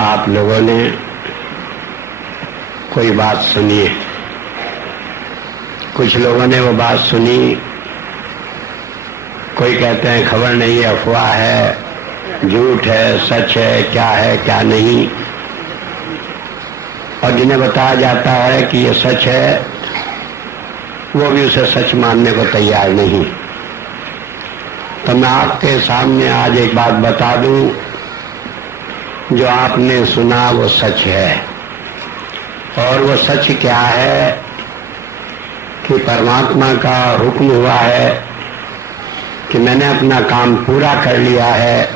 आप लोगों ने कोई बात सुनी है। कुछ लोगों ने वो बात सुनी, कोई कहते हैं खबर नहीं, अफवाह है, झूठ है, सच है, क्या है क्या नहीं। और जिन्हें बताया जाता है कि ये सच है, वो भी उसे सच मानने को तैयार नहीं। तो मैं आपके सामने आज एक बात बता दूं, जो आपने सुना वो सच है। और वो सच क्या है कि परमात्मा का हुक्म हुआ है कि मैंने अपना काम पूरा कर लिया है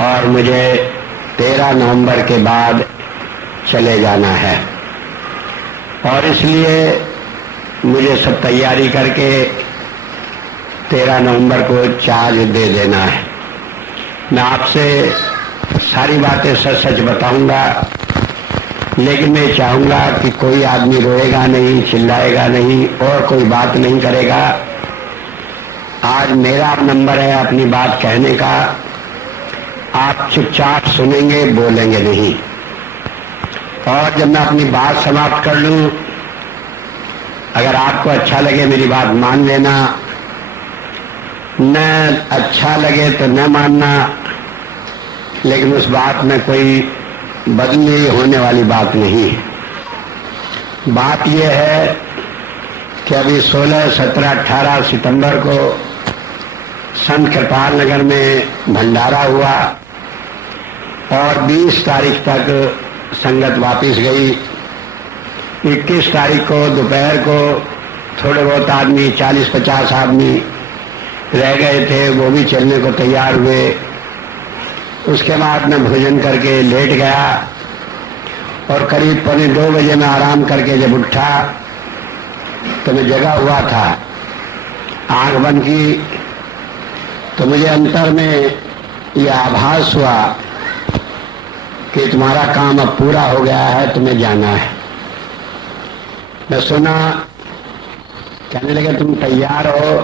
और मुझे 13 नवंबर के बाद चले जाना है। और इसलिए मुझे सब तैयारी करके 13 नवंबर को चार्ज दे देना है। मैं आपसे सारी बातें सच सच बताऊंगा, लेकिन मैं चाहूंगा कि कोई आदमी रोएगा नहीं, चिल्लाएगा नहीं और कोई बात नहीं करेगा। आज मेरा नंबर है अपनी बात कहने का। आप चुपचाप सुनेंगे, बोलेंगे नहीं। और जब मैं अपनी बात समाप्त कर लूं, अगर आपको अच्छा लगे मेरी बात मान लेना, न अच्छा लगे तो न मानना, लेकिन उस बात में कोई बदली होने वाली बात नहीं है। बात यह है कि अभी 16, 17, 18 सितंबर को संत कृपाल नगर में भंडारा हुआ और 20 तारीख तक संगत वापस गई। 21 तारीख को दोपहर को थोड़े बहुत आदमी, 40-50 आदमी रह गए थे, वो भी चलने को तैयार हुए। उसके बाद मैं भोजन करके लेट गया और करीब 1:45 बजे मैं आराम करके जब उठा तो मैं जगा हुआ था, आंख बंद की तो मुझे अंतर में यह आभास हुआ कि तुम्हारा काम अब पूरा हो गया है, तुम्हें जाना है। मैं सुना, कहने लगे तुम तैयार हो?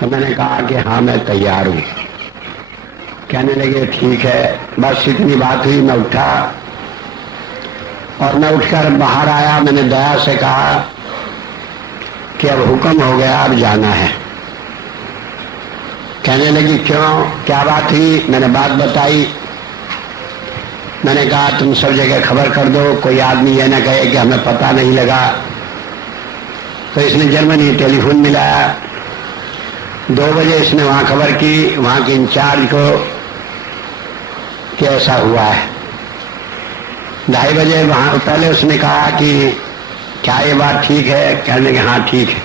तो मैंने कहा कि हाँ मैं तैयार हूं। कहने लगे ठीक है। बस इतनी बात हुई। मैं उठा और मैं उठकर बाहर आया। मैंने दया से कहा कि अब हुक्म हो गया, अब जाना है। कहने लगी क्यों, क्या बात हुई? मैंने बात बताई। मैंने कहा तुम सब जगह खबर कर दो, कोई आदमी यह ना कहे कि हमें पता नहीं लगा। तो इसने जर्मनी टेलीफोन मिलाया। 2 बजे इसने वहां खबर की, वहां के इंचार्ज को, कि ऐसा हुआ है। 2:30 बजे वहां पहले उसने कहा कि क्या ये बात ठीक है? कहने लगे हाँ ठीक है।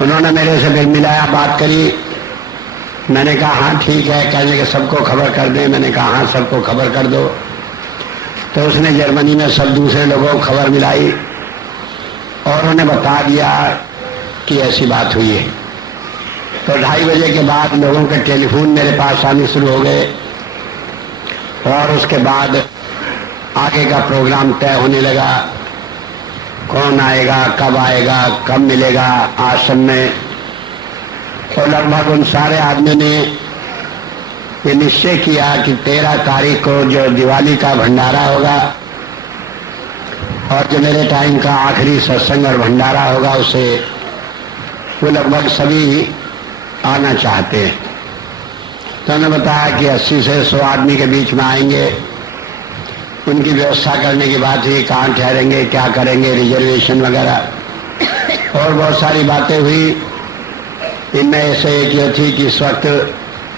उन्होंने मेरे से फिर मिलाया, बात करी। मैंने कहा हाँ ठीक है। कहने लगे सबको खबर कर दें? मैंने कहा हाँ सबको खबर कर दो। तो उसने जर्मनी में सब दूसरे लोगों को खबर मिलाई और उन्हें बता दिया कि ऐसी बात हुई है। तो 2:30 बजे के बाद लोगों के टेलीफोन मेरे पास आने शुरू हो गए और उसके बाद आगे का प्रोग्राम तय होने लगा। कौन आएगा, कब आएगा, कब मिलेगा आश्रम में। और लगभग उन सारे आदमियों ने ये निश्चय किया कि 13 तारीख को जो दिवाली का भंडारा होगा और जो मेरे टाइम का आखिरी सत्संग और भंडारा होगा, उसे वो लगभग सभी आना चाहते हैं। तो उन्होंने बताया कि 80 से 100 आदमी के बीच में आएंगे। उनकी व्यवस्था करने की बात हुई, कहाँ ठहरेंगे, क्या करेंगे, रिजर्वेशन वगैरह और बहुत सारी बातें हुई। इनमें ऐसे एक ये थी कि इस वक्त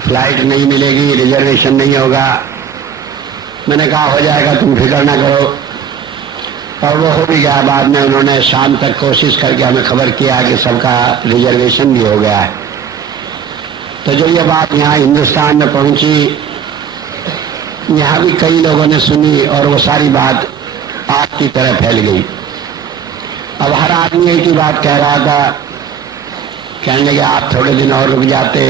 फ्लाइट नहीं मिलेगी, रिजर्वेशन नहीं होगा। मैंने कहा हो जाएगा, तुम फिक्र ना करो। और वो हो भी गया। बाद में उन्होंने शाम तक कोशिश करके हमें खबर किया कि सबका रिजर्वेशन भी हो गया है। तो जो ये बात यहाँ हिंदुस्तान में पहुंची, यहाँ भी कई लोगों ने सुनी और वो सारी बात आग की तरह फैल गई। अब हर आदमी एक ही बात कह रहा था। कहने लगे आप थोड़े दिन और रुक जाते,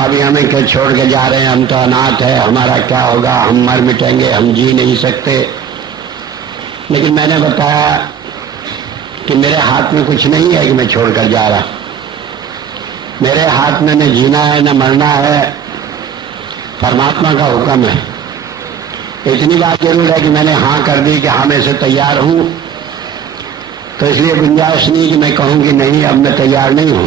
अभी हमें क्यों छोड़ के जा रहे हैं, हम तो अनाथ है, हमारा क्या होगा, हम मर मिटेंगे, हम जी नहीं सकते। लेकिन मैंने बताया कि मेरे हाथ में कुछ नहीं है कि मैं छोड़कर जा रहा। मेरे हाथ में न जीना है न मरना है। परमात्मा का हुक्म है। इतनी बात जरूर है कि मैंने हाँ कर दी कि हाँ मैं से तैयार हूं, तो इसलिए गुंजाइश नहीं कि मैं कहूं कि नहीं अब मैं तैयार नहीं हूं।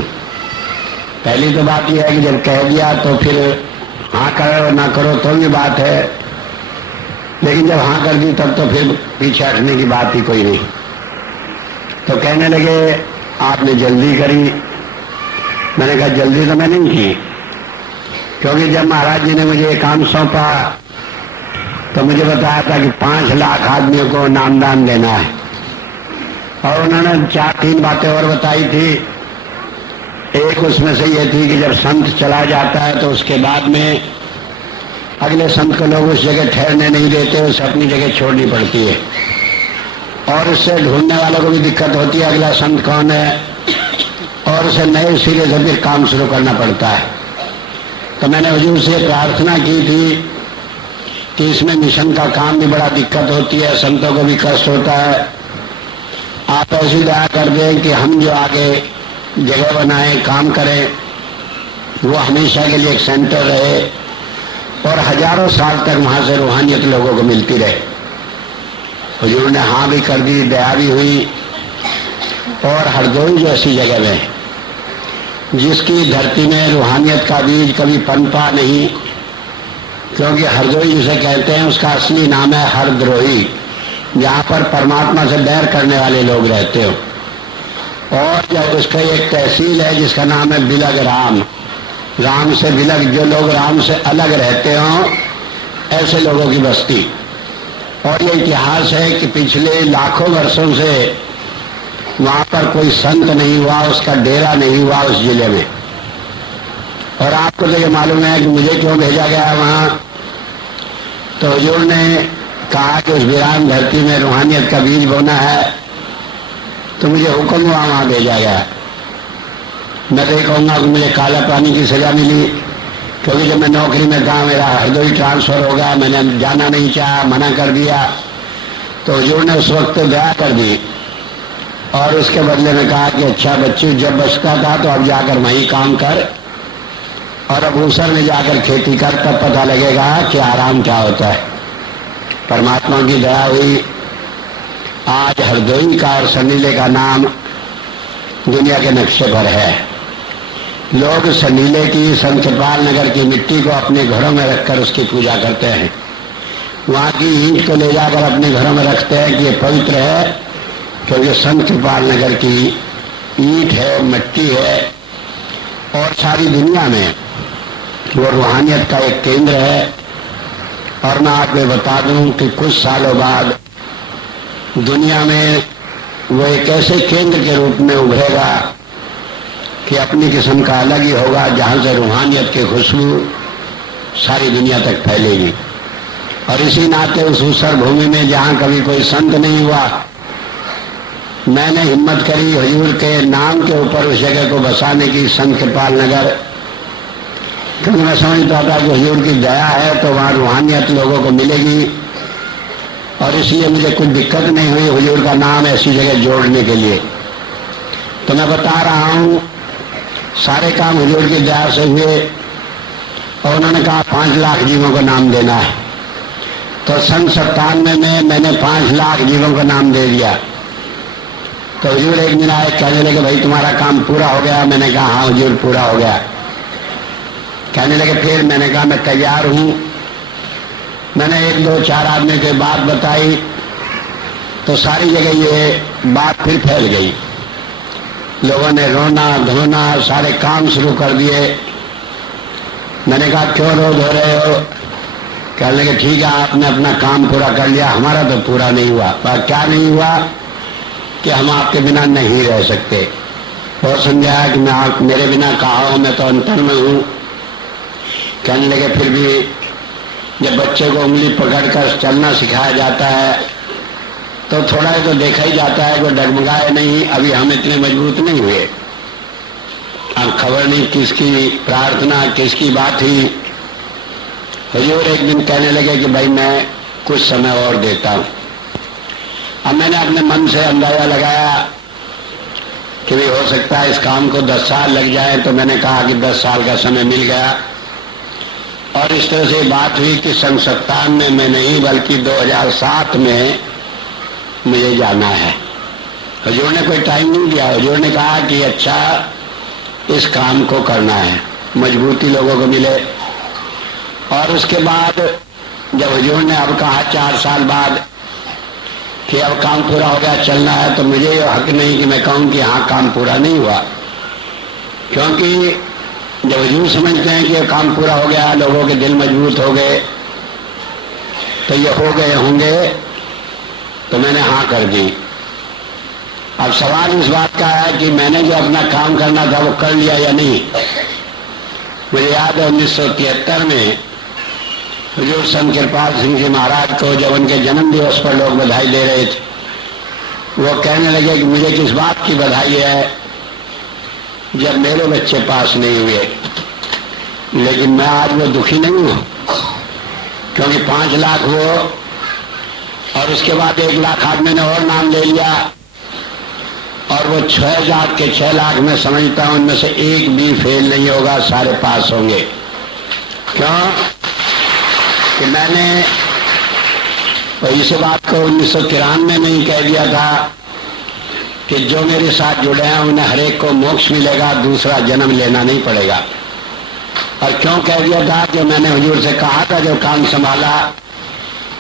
पहली तो बात यह है कि जब कह दिया तो फिर हाँ करो ना करो तो भी बात है, लेकिन जब हाँ कर दी तब तो फिर पीछे हटने की बात ही कोई नहीं। तो कहने लगे आपने जल्दी करी। मैंने कहा जल्दी तो मैं नहीं की, क्योंकि जब महाराज जी ने मुझे काम सौंपा तो मुझे बताया था कि 5 लाख आदमियों को नामदान देना है, और उन्होंने 4-3 बातें और बताई थी। एक उसमें से ये थी कि जब संत चला जाता है तो उसके बाद में अगले संत को लोग उस जगह ठहरने नहीं देते, उसे अपनी जगह छोड़नी पड़ती है, और इससे ढूंढने वालों को भी दिक्कत होती है अगला संत कौन है, और उसे नए सिरे से फिर काम शुरू करना पड़ता है। तो मैंने हुजूर से प्रार्थना की थी कि इसमें मिशन का काम भी बड़ा दिक्कत होती है, संतों को भी कष्ट होता है, आप ऐसी दया कर दें कि हम जो आगे जगह बनाएं, काम करें, वो हमेशा के लिए एक सेंटर रहे और हजारों साल तक वहां से रूहानियत लोगों को मिलती रहे। हुजूर ने हाँ भी कर दी, दया भी हुई, और हरदोई जैसी जगह में जिसकी धरती में रूहानियत का बीज कभी पनपा नहीं, क्योंकि हरदोई जिसे कहते हैं उसका असली नाम है हरद्रोही, जहाँ पर परमात्मा से बैर करने वाले लोग रहते हो। और जब उसका एक तहसील है जिसका नाम है बिलग राम, राम से बिलग, जो लोग राम से अलग रहते हो ऐसे लोगों की बस्ती। और ये इतिहास है कि पिछले लाखों वर्षों से वहाँ पर कोई संत नहीं हुआ, उसका डेरा नहीं हुआ उस जिले में। और आपको तो ये मालूम है कि मुझे क्यों भेजा गया वहाँ, तो हुजूर ने कहा कि उस वीरान धरती में रूहानियत का बीज बोना है, तो मुझे हुक्म हुआ वहाँ भेजा गया। मैं तो कहूँगा कि मुझे काला पानी की सजा मिली, क्योंकि जब मैं नौकरी में था मेरा हरदोई ट्रांसफर हो गया, मैंने जाना नहीं चाहा, मना कर दिया, तो हुजूर ने उस वक्त दया कर दी और उसके बदले में कहा कि अच्छा बच्ची जब बचता था तो अब जाकर वहीं काम कर, और अब ऊसर में जाकर खेती कर, तब पता लगेगा कि आराम क्या होता है। परमात्मा की दया हुई, आज हरदोई का और सनीले का नाम दुनिया के नक्शे पर है। लोग सनीले की, संत कृपाल नगर की मिट्टी को अपने घरों में रखकर उसकी पूजा करते हैं, वहाँ की ईंट को ले जाकर अपने घरों में रखते हैं कि ये पवित्र है, क्योंकि संत कृपाल नगर की ईंट है, मिट्टी है, और सारी दुनिया में वो रूहानियत का एक केंद्र है। और मैं आपको बता दूं कि कुछ सालों बाद दुनिया में वो एक ऐसे केंद्र के रूप में उभरेगा कि अपनी किस्म का अलग ही होगा, जहाँ से रूहानियत की खुशबू सारी दुनिया तक फैलेगी। और इसी नाते उस ऊसर भूमि में जहाँ कभी कोई संत नहीं हुआ, मैंने हिम्मत करी हुजूर के नाम के ऊपर उस जगह को बसाने की, संत कृपाल नगर, क्योंकि मैं समझता था कि हुजूर की दया है तो वहाँ रूहानियत लोगों को मिलेगी, और इसलिए मुझे कुछ दिक्कत नहीं हुई हुजूर का नाम ऐसी जगह जोड़ने के लिए। तो मैं बता रहा हूँ सारे काम हुजूर की दया से हुए, और उन्होंने कहा 5 लाख जीवों को नाम देना है। तो सन 97 में मैंने 5 लाख जीवों को नाम दे दिया। तो हुजूर एक दिन आए, कहने लगे भाई तुम्हारा काम पूरा हो गया। मैंने कहा हाँ हुजूर पूरा हो गया। कहने लगे फिर? मैंने कहा मैं तैयार हूँ। मैंने 1-2-4 आदमी की बात बताई तो सारी जगह ये बात फिर फैल गई, लोगों ने रोना धोना सारे काम शुरू कर दिए। मैंने कहा क्यों रो धो रहे हो? कहने लगे ठीक है आपने अपना काम पूरा कर लिया, हमारा तो पूरा नहीं हुआ। पर क्या नहीं हुआ? कि हम आपके बिना नहीं रह सकते। और समझाया कि मैं आप मेरे बिना कहाँ हूँ, मैं तो अंतर में हूँ। कहने लगे फिर भी जब बच्चे को उंगली पकड़कर चलना सिखाया जाता है तो थोड़ा तो देखा ही जाता है वो डगमगाए नहीं, अभी हम इतने मजबूत नहीं हुए। अब खबर नहीं किसकी प्रार्थना किसकी बात ही। हुजूर एक दिन कहने लगे कि भाई मैं कुछ समय और देता हूँ। अब मैंने अपने मन से अंदाजा लगाया कि भी हो सकता है इस काम को 10 साल लग जाए, तो मैंने कहा कि 10 साल का समय मिल गया। और इस तरह से बात हुई कि सन 97 में नहीं बल्कि 2007 में मुझे जाना है। हुजूर ने कोई टाइम नहीं दिया। हुजूर ने कहा कि अच्छा इस काम को करना है, मजबूती लोगों को मिले। और उसके बाद जब हुजूर ने अब कहा 4 साल बाद कि अब काम पूरा हो गया, चलना है, तो मुझे ये हक नहीं कि मैं कहूँ कि हाँ काम पूरा नहीं हुआ। क्योंकि जब हुजूर समझते हैं कि ये काम पूरा हो गया, लोगों के दिल मजबूत हो गए, तो ये हो गए होंगे, तो मैंने हाँ कर दी। अब सवाल इस बात का है कि मैंने जो अपना काम करना था वो कर लिया या नहीं। मुझे याद है 1973 में हुजूर संत कृपाल सिंह जी महाराज को जब उनके जन्म दिवस पर लोग बधाई दे रहे थे, वो कहने लगे कि मुझे किस बात की बधाई है जब मेरे बच्चे पास नहीं हुए। लेकिन मैं आज वो दुखी नहीं हूं, क्योंकि 5 लाख वो और उसके बाद 1 लाख आदमी ने और नाम ले लिया, और वो 6,000 के 6 लाख में समझता हूं उनमें से एक भी फेल नहीं होगा, सारे पास होंगे। क्यों कि मैंने इस बात को 1993 में ही कह दिया था कि जो मेरे साथ जुड़े हैं उन्हें हर एक को मोक्ष मिलेगा, दूसरा जन्म लेना नहीं पड़ेगा। और क्यों कह दिया था कि मैंने हुजूर से कहा था जब काम संभाला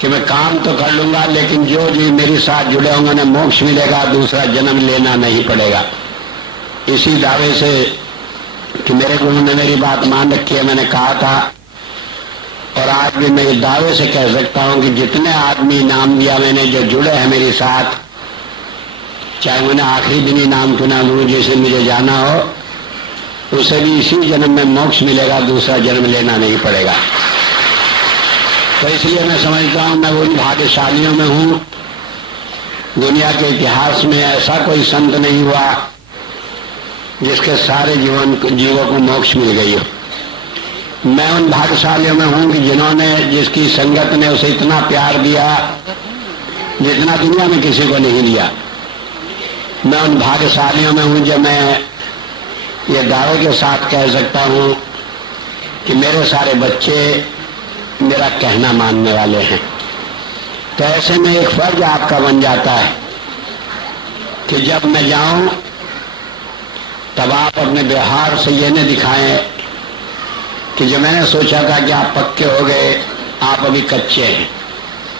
कि मैं काम तो कर लूंगा, लेकिन जो जी मेरे साथ जुड़े होंगे उन्हें मोक्ष मिलेगा, दूसरा जन्म लेना नहीं पड़ेगा। इसी दावे से कि मेरे गुरु ने मेरी बात मान रखी है, मैंने कहा था। और आज भी मैं ये दावे से कह सकता हूं कि जितने आदमी नाम दिया मैंने जो जुड़े हैं मेरे साथ, चाहे उन्हें आखिरी दिन ही नाम चुना गुरु जी से मुझे जाना हो, उसे भी इसी जन्म में मोक्ष मिलेगा, दूसरा जन्म लेना नहीं पड़ेगा। तो इसलिए मैं समझता हूं मैं उन भाग्यशालियों में हूं। दुनिया के इतिहास में ऐसा कोई संत नहीं हुआ जिसके सारे जीवों को मोक्ष मिल गई हो। मैं उन भाग्यशालियों में हूं कि जिन्होंने, जिसकी संगत ने उसे इतना प्यार दिया जितना दुनिया में किसी को नहीं दिया। मैं उन भाग्यशालियों में हूं जो मैं ये दावे के साथ कह सकता हूं कि मेरे सारे बच्चे मेरा कहना मानने वाले हैं। तो ऐसे में एक फर्ज आपका बन जाता है कि जब मैं जाऊं तब आप अपने व्यवहार से ये न दिखाएं कि जो मैंने सोचा था कि आप पक्के हो गए, आप अभी कच्चे हैं।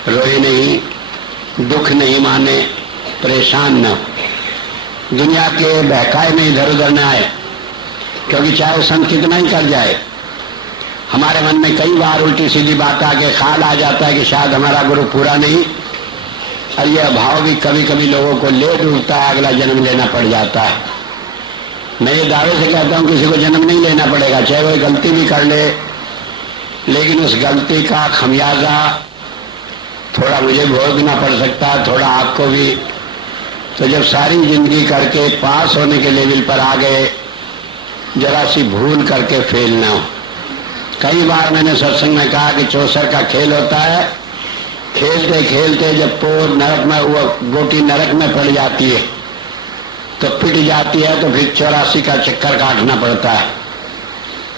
रोए नहीं, दुख नहीं माने, परेशान न, दुनिया के बहकाए में इधर उधर न आए। क्योंकि चाहे संत कितना ही कर जाए, हमारे मन में कई बार उल्टी सीधी बात आके ख्याल आ जाता है कि शायद हमारा गुरु पूरा नहीं, और यह अभाव भी कभी कभी लोगों को ले डूबता है, अगला जन्म लेना पड़ जाता है। मैं ये दावे से कहता हूँ किसी को जन्म नहीं लेना पड़ेगा, चाहे वो गलती भी कर ले, लेकिन उस गलती का खमियाजा थोड़ा मुझे भोगना पड़ सकता है, थोड़ा आपको भी। तो जब सारी जिंदगी करके पास होने के लेवल पर आ गए, जरा सी भूल करके फेल ना हो। कई बार मैंने सत्संग में कहा कि चौसर का खेल होता है, खेलते खेलते जब पोर नरक में, वो गोटी नरक में पड़ जाती है तो पिट जाती है, तो फिर 84 का चक्कर काटना पड़ता है।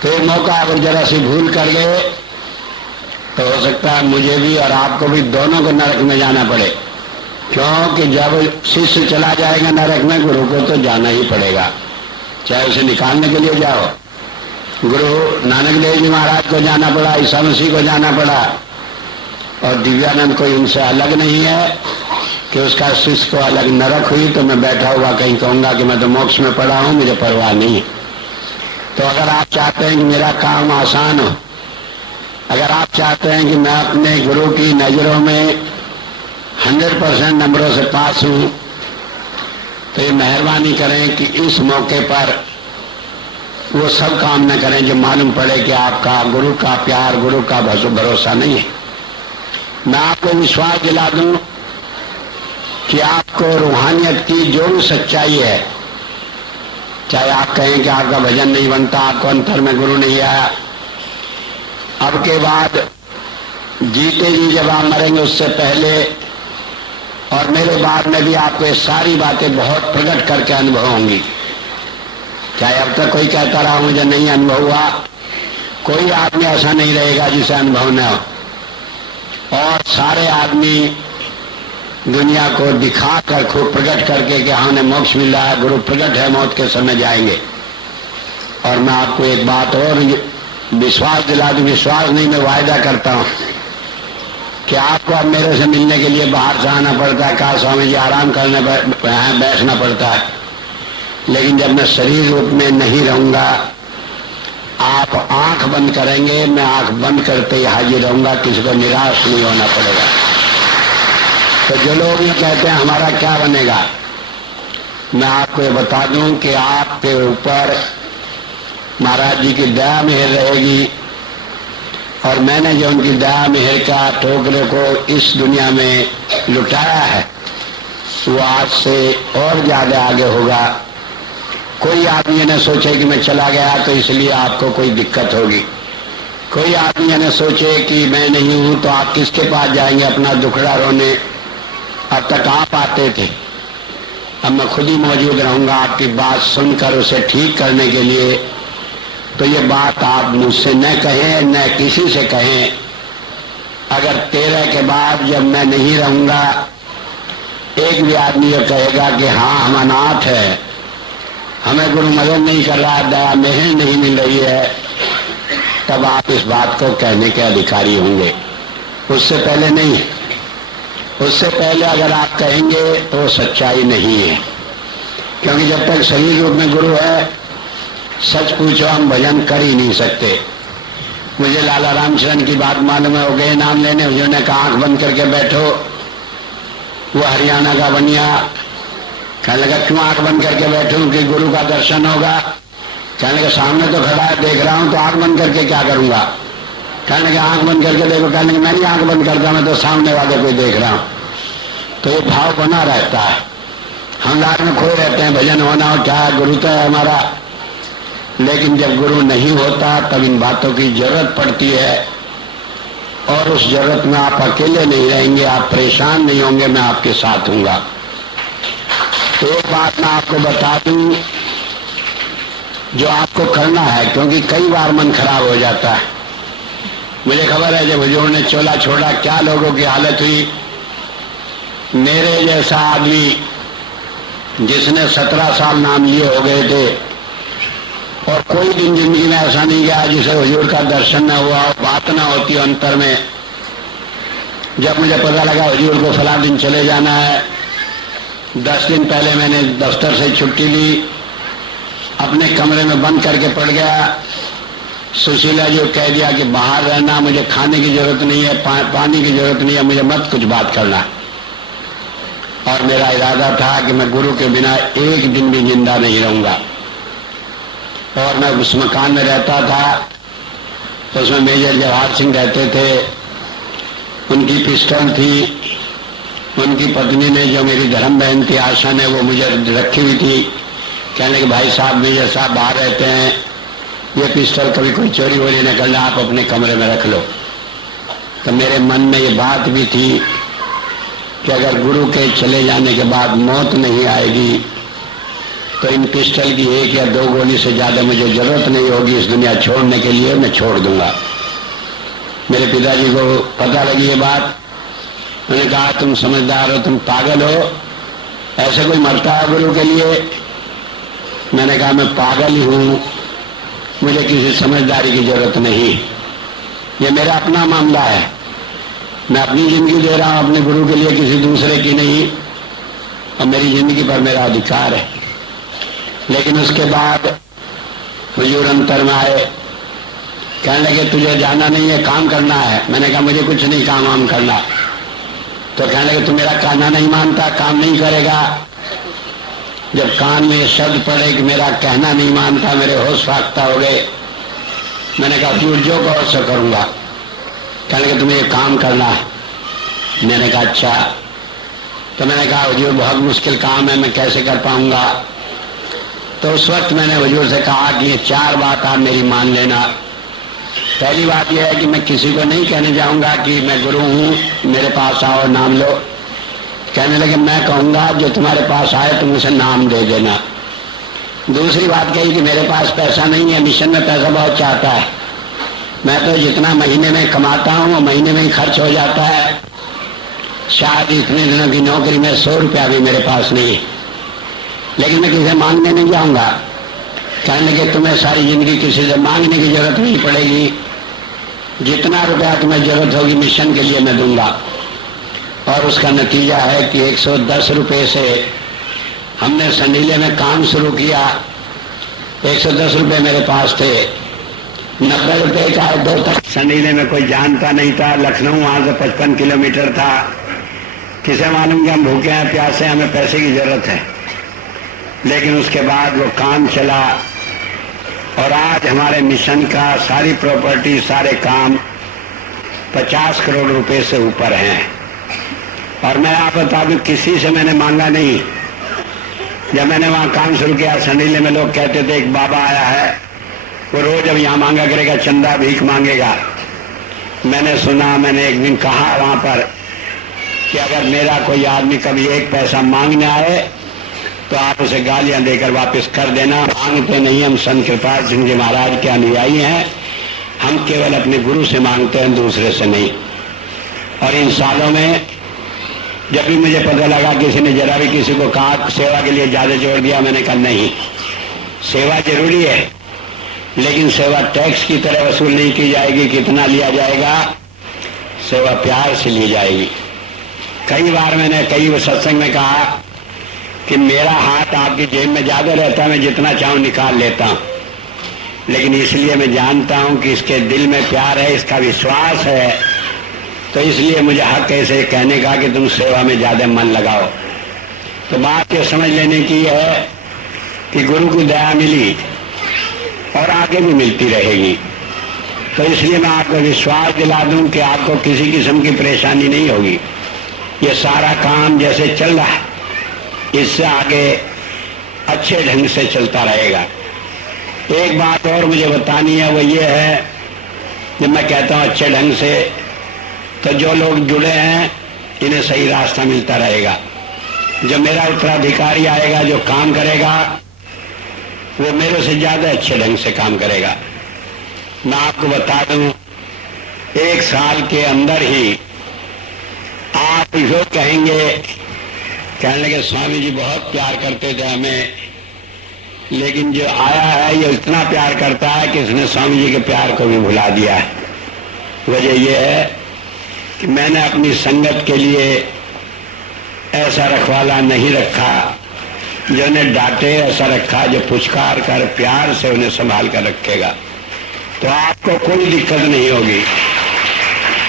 तो एक मौका अगर जरा सी भूल कर गए तो हो सकता है मुझे भी और आपको भी, दोनों को नरक में जाना पड़े। क्योंकि जब शिष्य चला जाएगा नरक में, गुरु को तो जाना ही पड़ेगा, चाहे उसे निकालने के लिए जाओ। गुरु नानक देव जी महाराज को जाना पड़ा, ईसा मसीह को जाना पड़ा, और दिव्यानंद कोई उनसे अलग नहीं है कि उसका शिष्य को अलग नरक हुई तो मैं बैठा हुआ कहीं कहूंगा कि मैं तो मोक्ष में पड़ा हूं, मुझे परवाह नहीं। तो अगर आप चाहते हैं कि मेरा काम आसान हो, अगर आप चाहते हैं कि मैं अपने गुरु की नजरों में 100% नंबरों से पास हूं, तो ये मेहरबानी करें कि इस मौके पर वो सब काम न करें जो मालूम पड़े कि आपका गुरु का प्यार, गुरु का भरोसा नहीं है। मैं आपको विश्वास दिला दूं कि आपको रूहानियत की जो भी सच्चाई है, चाहे आप कहें कि आपका भजन नहीं बनता, आपको अंतर में गुरु नहीं आया, अब के बाद जीते जी जब आप मरेंगे उससे पहले और मेरे बाद में भी आपको ये सारी बातें बहुत प्रकट करके अनुभव होंगी। चाहे अब तक कोई कहता रहा मुझे नहीं अनुभव हुआ, कोई आदमी ऐसा नहीं रहेगा जिसे अनुभव न हो, और सारे आदमी दुनिया को दिखाकर खूब प्रकट करके कि हमने मोक्ष मिल रहा है, गुरु प्रकट है, मौत के समय जाएंगे। और मैं आपको एक बात और विश्वास दिला दूं, विश्वास नहीं मैं वायदा करता हूं कि आपको अब मेरे से मिलने के लिए बाहर से आना पड़ता है, कहा स्वामी जी आराम करने बैठना पड़ता है, लेकिन जब मैं शरीर रूप में नहीं रहूंगा, आप आंख बंद करेंगे, मैं आंख बंद करते ही हाजिर रहूंगा, किसी को निराश नहीं होना पड़ेगा। तो जो लोग ये कहते हैं हमारा क्या बनेगा, मैं आपको ये बता दूं कि आपके ऊपर महाराज जी की दया मेहर रहेगी, और मैंने जो उनकी दया मेहर का टोकरे को इस दुनिया में लुटाया है वो आज से और ज्यादा आगे होगा। कोई आदमी न सोचे कि मैं चला गया तो इसलिए आपको कोई दिक्कत होगी, कोई आदमी न सोचे कि मैं नहीं हूं तो आप किसके पास जाएंगे अपना दुखड़ा रोने। अब तक आप आते थे, अब मैं खुद ही मौजूद रहूंगा आपकी बात सुनकर उसे ठीक करने के लिए। तो ये बात आप मुझसे न कहें न किसी से कहें। अगर 13 के बाद जब मैं नहीं रहूंगा एक भी आदमी ये कहेगा कि हाँ हम अनाथ है, हमें गुरु मदद नहीं कर रहा, दया मेहर नहीं मिल रही है, तब आप इस बात को कहने के अधिकारी होंगे। उससे पहले नहीं। उससे पहले अगर आप कहेंगे तो सच्चाई नहीं है, क्योंकि जब तक शरीर रूप में गुरु है, सच पूछो हम भजन कर ही नहीं सकते। मुझे लाला रामचरण की बात मालूम है, वो गए नाम लेने, उन्होंने कहा आंख बंद करके बैठो। वो हरियाणा का बनिया कहने लगा क्यों आंख बंद करके बैठूं कि गुरु का दर्शन होगा। कहने लगा सामने तो खड़ा है देख रहा हूं तो आंख बंद करके क्या करूंगा। कहने लगा आंख बंद करके देखो। कहने लगा मैं नहीं आंख बंद करता, मैं तो सामने वाले को देख रहा हूं। तो ये भाव बना रहता है, हम रात में खोए रहते हैं, भजन होना हो क्या गुरु तो है हमारा, लेकिन जब गुरु नहीं होता तब इन बातों की जरूरत पड़ती है। और उस जरूरत में आप अकेले नहीं रहेंगे, आप परेशान नहीं होंगे, मैं आपके साथ हूंगा। तो एक बात मैं आपको बता दूं जो आपको करना है, क्योंकि कई बार मन खराब हो जाता है। मुझे खबर है जब हुजूर ने चोला छोड़ा क्या लोगों की हालत हुई। मेरे जैसा आदमी जिसने 17 साल नाम लिए हो गए थे और कोई दिन जिंदगी में ऐसा नहीं गया जिसे हुजूर का दर्शन न हुआ, बात न होती अंतर में। जब मुझे पता लगा हुजूर को फला दिन चले जाना है, 10 दिन पहले मैंने दफ्तर से छुट्टी ली, अपने कमरे में बंद करके पड़ गया। सुशीला जी को कह दिया कि बाहर रहना, मुझे खाने की जरूरत नहीं है, पानी की जरूरत नहीं है, मुझे मत कुछ बात करना। और मेरा इरादा था कि मैं गुरु के बिना एक दिन भी जिंदा नहीं रहूंगा। और मैं उस मकान में रहता था, तो उसमें मेजर जवाहर सिंह रहते थे, उनकी पिस्टल थी, उनकी पत्नी ने जो मेरी धर्म बहन थी आशा ने वो मुझे रखी हुई थी। कहने के भाई साहब मेजर साहब बाहर रहते हैं, ये पिस्टल कभी कोई चोरी वोरी न करना, आप अपने कमरे में रख लो। तो मेरे मन में ये बात भी थी कि अगर गुरु के चले जाने के बाद मौत नहीं आएगी तो इन पिस्टल की 1 या 2 गोली से ज्यादा मुझे जरूरत नहीं होगी इस दुनिया छोड़ने के लिए, मैं छोड़ दूंगा। मेरे पिताजी को पता लगी ये बात, उन्होंने कहा तुम समझदार हो, तुम पागल हो, ऐसे कोई मरता है गुरु के लिए। मैंने कहा मैं पागल ही हूं, मुझे किसी समझदारी की जरूरत नहीं, ये मेरा अपना मामला है, मैं अपनी जिंदगी दे रहा हूं अपने गुरु के लिए, किसी दूसरे की नहीं, और मेरी जिंदगी पर मेरा अधिकार है। लेकिन उसके बाद हुजूर अंतर में आए, कहने लगे तुझे जाना नहीं है, काम करना है। मैंने कहा मुझे कुछ नहीं काम वाम करना। तो कहने लगे तू मेरा कहना नहीं मानता, काम नहीं करेगा। जब कान में शब्द पड़े कि मेरा कहना नहीं मानता, मेरे होश फाख्ता हो गए। मैंने कहा तू जो कहो सो करूंगा। कहने लगे तुम्हें ये काम करना है। मैंने कहा अच्छा। तो मैंने कहा हुजूर बहुत मुश्किल काम है, मैं कैसे कर पाऊंगा। तो उस वक्त मैंने हुजूर से कहा कि ये 4 बात आप मेरी मान लेना। पहली बात यह है कि मैं किसी को नहीं कहने जाऊंगा कि मैं गुरु हूं, मेरे पास आओ नाम लो। कहने लगे मैं कहूंगा जो तुम्हारे पास आए तुम उसे नाम दे देना। दूसरी बात कही कि मेरे पास पैसा नहीं है, मिशन में पैसा बहुत चाहता है, मैं तो जितना महीने में कमाता हूँ वो महीने में ही खर्च हो जाता है। शायद इतने दिनों की नौकरी में 100 रुपया भी मेरे पास नहीं है, लेकिन मैं किसी मांगने नहीं जाऊंगा। कहने लगे तुम्हें सारी जिंदगी किसी से मांगने की जरूरत नहीं पड़ेगी, जितना रुपया तुम्हें जरूरत होगी मिशन के लिए मैं दूंगा। और उसका नतीजा है कि 110 रुपये से हमने संडीले में काम शुरू किया। 110 रुपये मेरे पास थे, 90 रुपये का 2 तक संडीले में कोई जानता नहीं था। लखनऊ वहां से 55 किलोमीटर था। किसे मालूम कि हम भूखे हैं प्यासे, हमें पैसे की जरूरत है। लेकिन उसके बाद वो काम चला और आज हमारे मिशन का सारी प्रॉपर्टी, सारे काम 50 करोड़ रुपए से ऊपर हैं। और मैं आप बता दूं, किसी से मैंने मांगा नहीं। जब मैंने वहां काम शुरू किया संडीले में, लोग कहते थे एक बाबा आया है, वो रोज अब यहाँ मांगा करेगा, चंदा भीख मांगेगा। मैंने सुना, मैंने एक दिन कहा वहां पर कि अगर मेरा कोई आदमी कभी 1 पैसा मांगने आए तो आप उसे गालियां देकर वापस कर देना। मांगते नहीं, हम संत कृपाल सिंह जी महाराज के अनुयायी हैं। हम केवल अपने गुरु से मांगते हैं, दूसरे से नहीं। और इन सालों में जब भी मुझे पता लगा किसी ने जरा भी किसी को कहा सेवा के लिए ज्यादा जोड़ दिया, मैंने कहा नहीं, सेवा जरूरी है, लेकिन सेवा टैक्स की तरह वसूल नहीं की जाएगी। कितना लिया जाएगा? सेवा प्यार से ली जाएगी। कई बार मैंने कई सत्संग में कहा कि मेरा हाथ आपकी जेब में ज्यादा रहता है, मैं जितना चाहूं निकाल लेता हूं, लेकिन इसलिए मैं जानता हूं कि इसके दिल में प्यार है, इसका विश्वास है, तो इसलिए मुझे हक ऐसे कहने का कि तुम सेवा में ज्यादा मन लगाओ। तो बात ये समझ लेने की है कि गुरु की दया मिली और आगे भी मिलती रहेगी। तो इसलिए मैं आपको विश्वास दिला दूं कि आपको किसी किस्म की परेशानी नहीं होगी। ये सारा काम जैसे चल रहा है, इससे आगे अच्छे ढंग से चलता रहेगा। एक बात और मुझे बतानी है, वो ये है, जब मैं कहता हूं अच्छे ढंग से, तो जो लोग जुड़े हैं इन्हें सही रास्ता मिलता रहेगा। जो मेरा उत्तराधिकारी आएगा, जो काम करेगा, वो मेरे से ज्यादा अच्छे ढंग से काम करेगा। मैं आपको बता दूं, 1 साल के अंदर ही आप जो कहेंगे, कहने लगे स्वामी जी बहुत प्यार करते थे हमें, लेकिन जो आया है ये इतना प्यार करता है कि इसने स्वामी जी के प्यार को भी भुला दिया है। वजह यह है कि मैंने अपनी संगत के लिए ऐसा रखवाला नहीं रखा जो उन्हें डांटे, ऐसा रखा जो पुचकार कर प्यार से उन्हें संभाल कर रखेगा, तो आपको कोई दिक्कत नहीं होगी।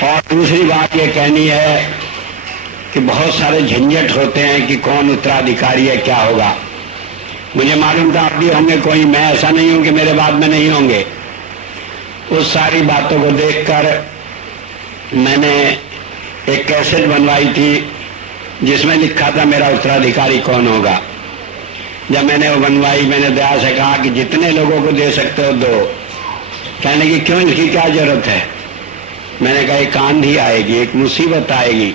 और दूसरी बात ये कहनी है कि बहुत सारे झंझट होते हैं कि कौन उत्तराधिकारी है, क्या होगा। मुझे मालूम था आप भी होंगे कोई, मैं ऐसा नहीं हूं कि मेरे बाद में नहीं होंगे। उस सारी बातों को देखकर मैंने एक कैसेट बनवाई थी जिसमें लिखा था मेरा उत्तराधिकारी कौन होगा। जब मैंने वो बनवाई, मैंने दया से कहा कि जितने लोगों को दे सकते हो दो। कहने की क्यों, इसकी क्या जरूरत है? मैंने कहा एक आंधी आएगी, एक मुसीबत आएगी,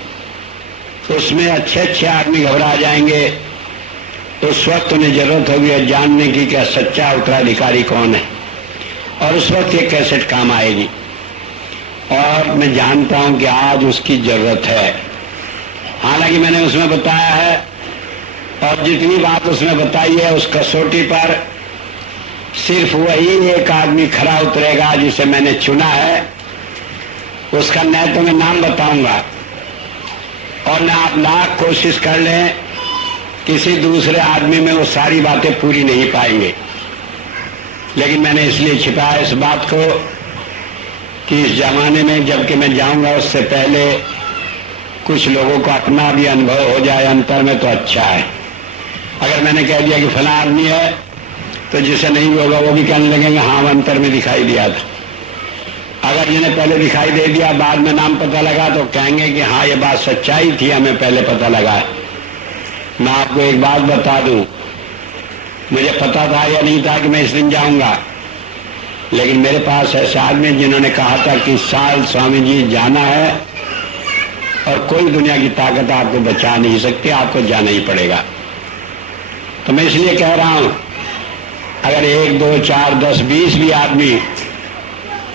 उसमें अच्छे अच्छे आदमी घबरा जाएंगे, उस वक्त उन्हें जरूरत होगी जानने की कि सच्चा उत्तराधिकारी कौन है, और उस वक्त ये कैसेट काम आएगी। और मैं जानता हूं कि आज उसकी जरूरत है। हालांकि मैंने उसमें बताया है, और जितनी बात उसमें बताई है उस कसौटी पर सिर्फ वही एक आदमी खरा उतरेगा जिसे मैंने चुना है। उसका न तो मैं नाम बताऊंगा और न आप लाख कोशिश कर लें, किसी दूसरे आदमी में वो सारी बातें पूरी नहीं पाएंगे। लेकिन मैंने इसलिए छिपाया इस बात को कि इस जमाने में जबकि मैं जाऊंगा उससे पहले कुछ लोगों को अपना भी अनुभव हो जाए अंतर में, तो अच्छा है। अगर मैंने कह दिया कि फला आदमी है, तो जिसे नहीं होगा वो भी कहने लगेंगे हाँ अंतर में दिखाई दिया था। अगर जिन्हें पहले दिखाई दे दिया बाद में नाम पता लगा तो कहेंगे कि हाँ ये बात सच्चाई थी, हमें पहले पता लगा। मैं आपको एक बात बता दूं, मुझे पता था या नहीं था कि मैं इस दिन जाऊंगा, लेकिन मेरे पास ऐसे आदमी जिन्होंने कहा था कि इस साल स्वामी जी जाना है और कोई दुनिया की ताकत आपको बचा नहीं सकती, आपको जाना ही पड़ेगा। तो मैं इसलिए कह रहा हूं, अगर 1, 2, 4, 10, 20 भी आदमी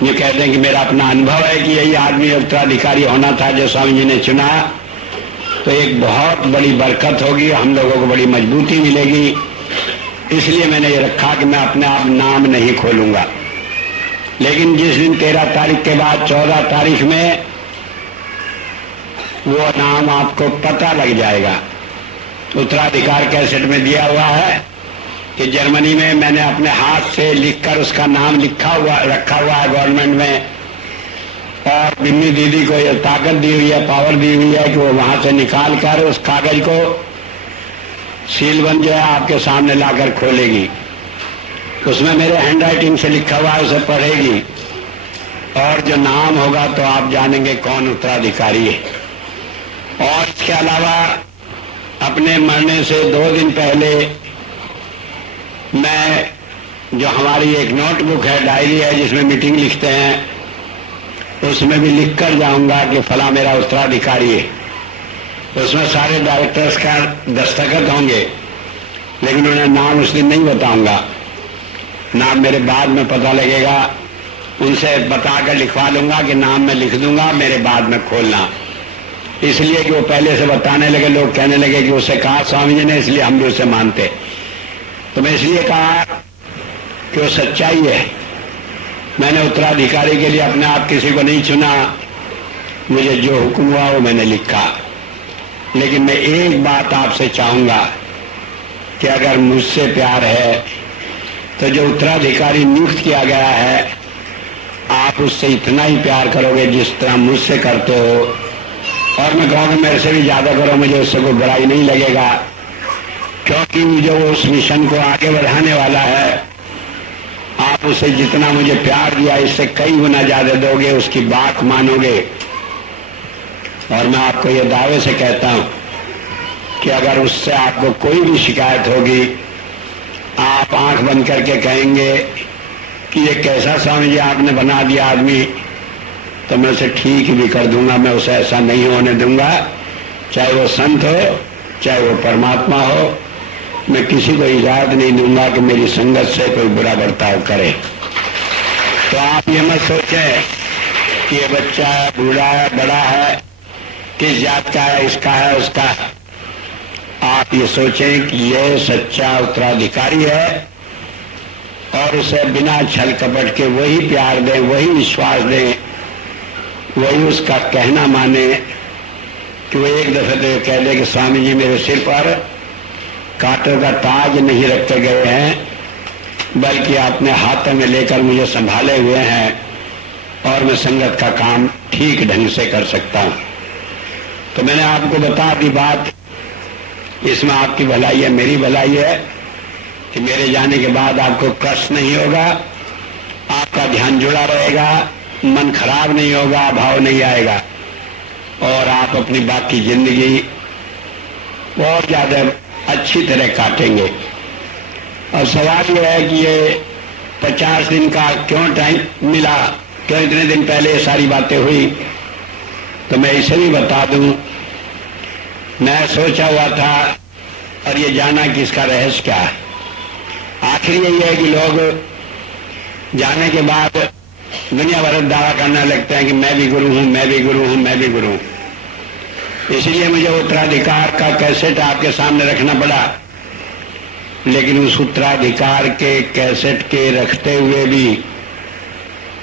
ये कहते हैं कि मेरा अपना अनुभव है कि यही आदमी उत्तराधिकारी होना था जो स्वामी जी ने चुना, तो एक बहुत बड़ी बरकत होगी, हम लोगों को बड़ी मजबूती मिलेगी। इसलिए मैंने ये रखा कि मैं अपने आप नाम नहीं खोलूंगा। लेकिन जिस दिन 13 तारीख के बाद 14 तारीख में वो नाम आपको पता लग जाएगा। उत्तराधिकार कैसेट में दिया हुआ है कि जर्मनी में मैंने अपने हाथ से लिखकर उसका नाम रखा हुआ है गवर्नमेंट में, और बिन्नी दीदी को ये ताकत दी हुई है, पावर दी हुई है कि वो वहां से निकाल कर उस कागज को सीलबंद जो है आपके सामने लाकर खोलेगी। उसमें मेरे हैंडराइटिंग से लिखा हुआ है, उसे पढ़ेगी और जो नाम होगा तो आप जानेंगे कौन उत्तराधिकारी है। और इसके अलावा अपने मरने से 2 दिन पहले मैं, जो हमारी एक नोटबुक है, डायरी है जिसमें मीटिंग लिखते हैं, उसमें भी लिख कर जाऊंगा कि फला मेरा उत्तराधिकारी है। उसमें सारे डायरेक्टर्स का दस्तखत होंगे, लेकिन उन्हें नाम उस दिन नहीं बताऊंगा। नाम मेरे बाद में पता लगेगा, उनसे बताकर लिखवा लूंगा कि नाम मैं लिख दूंगा, मेरे बाद में खोलना। इसलिए कि वो पहले से बताने लगे, लोग कहने लगे कि उससे कहा स्वामी जी ने, इसलिए हम भी उसे मानते। तो मैं इसलिए कहा कि वो सच्चाई है। मैंने उत्तराधिकारी के लिए अपने आप किसी को नहीं चुना, मुझे जो हुक्म हुआ वो मैंने लिखा। लेकिन मैं एक बात आपसे चाहूंगा कि अगर मुझसे प्यार है तो जो उत्तराधिकारी नियुक्त किया गया है, आप उससे इतना ही प्यार करोगे जिस तरह मुझसे करते हो। और मैं कहूँगा मेरे से भी ज्यादा करो, मुझे उससे कोई बुराई नहीं लगेगा, क्योंकि जो उस मिशन को आगे बढ़ाने वाला है, आप उसे जितना मुझे प्यार दिया इससे कई गुना ज्यादा दोगे, उसकी बात मानोगे। और मैं आपको ये दावे से कहता हूं कि अगर उससे आपको कोई भी शिकायत होगी, आप आंख बंद करके कहेंगे कि ये कैसा स्वामी जी आपने बना दिया आदमी, तो मैं उसे ठीक भी कर दूंगा। मैं उसे ऐसा नहीं होने दूंगा, चाहे वो संत हो चाहे वो परमात्मा हो। मैं किसी को इजाजत नहीं दूंगा कि मेरी संगत से कोई बुरा बर्ताव करे। तो आप ये मत सोचें कि ये बच्चा है, बूढ़ा है, बड़ा है, किस जात का है, इसका है, उसका है। आप ये सोचें कि ये सच्चा उत्तराधिकारी है और उसे बिना छल कपट के वही प्यार दें, वही विश्वास दें, वही उसका कहना माने कि वो एक दफे तो कह दे कि स्वामी जी मेरे सिर पर कांटों का ताज नहीं रखे गए हैं, बल्कि अपने हाथों में लेकर मुझे संभाले हुए हैं और मैं संगत का काम ठीक ढंग से कर सकता हूं। तो मैंने आपको बता दी बात, इसमें आपकी भलाई है, मेरी भलाई है कि मेरे जाने के बाद आपको कष्ट नहीं होगा, आपका ध्यान जुड़ा रहेगा, मन खराब नहीं होगा, भाव नहीं आएगा और आप अपनी बाकी जिंदगी बहुत ज्यादा अच्छी तरह काटेंगे। और सवाल यह है कि ये 50 दिन का क्यों टाइम मिला, क्यों इतने दिन पहले ये सारी बातें हुई। तो मैं इसे भी बता दूं, मैं सोचा हुआ था और ये जाना कि इसका रहस्य क्या है। आखिर यही है कि लोग जाने के बाद दुनिया भर दावा करने लगते हैं कि मैं भी गुरु हूं, मैं भी गुरु हूं, मैं भी गुरु हूं। इसलिए मुझे उत्तराधिकार का कैसेट आपके सामने रखना पड़ा। लेकिन उस उत्तराधिकार के कैसेट के रखते हुए भी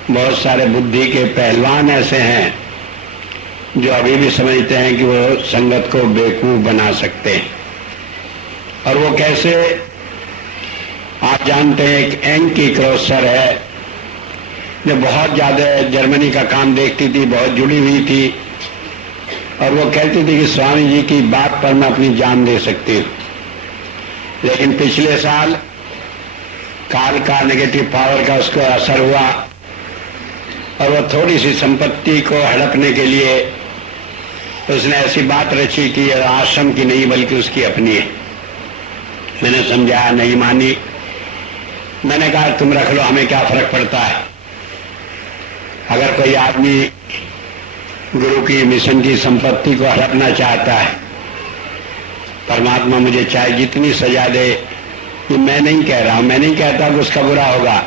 बहुत सारे बुद्धि के पहलवान ऐसे हैं जो अभी भी समझते हैं कि वो संगत को बेवकूफ बना सकते हैं। और वो कैसे, आप जानते हैं एक एंकी क्रॉसर है जो बहुत ज्यादा जर्मनी का काम देखती थी, बहुत जुड़ी हुई थी, और वो कहती थी कि स्वामी जी की बात पर मैं अपनी जान दे सकती हूँ। लेकिन पिछले साल काल का नेगेटिव पावर का उसको असर हुआ और वो थोड़ी सी संपत्ति को हड़पने के लिए उसने ऐसी बात रची कि आश्रम की नहीं बल्कि उसकी अपनी है। मैंने समझाया, नहीं मानी। मैंने कहा तुम रख लो, हमें क्या फर्क पड़ता है। अगर कोई आदमी गुरु की मिशन की संपत्ति को हड़पना चाहता है, परमात्मा मुझे चाहे जितनी सजा दे, ये मैं नहीं कह रहा हूं, मैं नहीं कहता कि उसका बुरा होगा,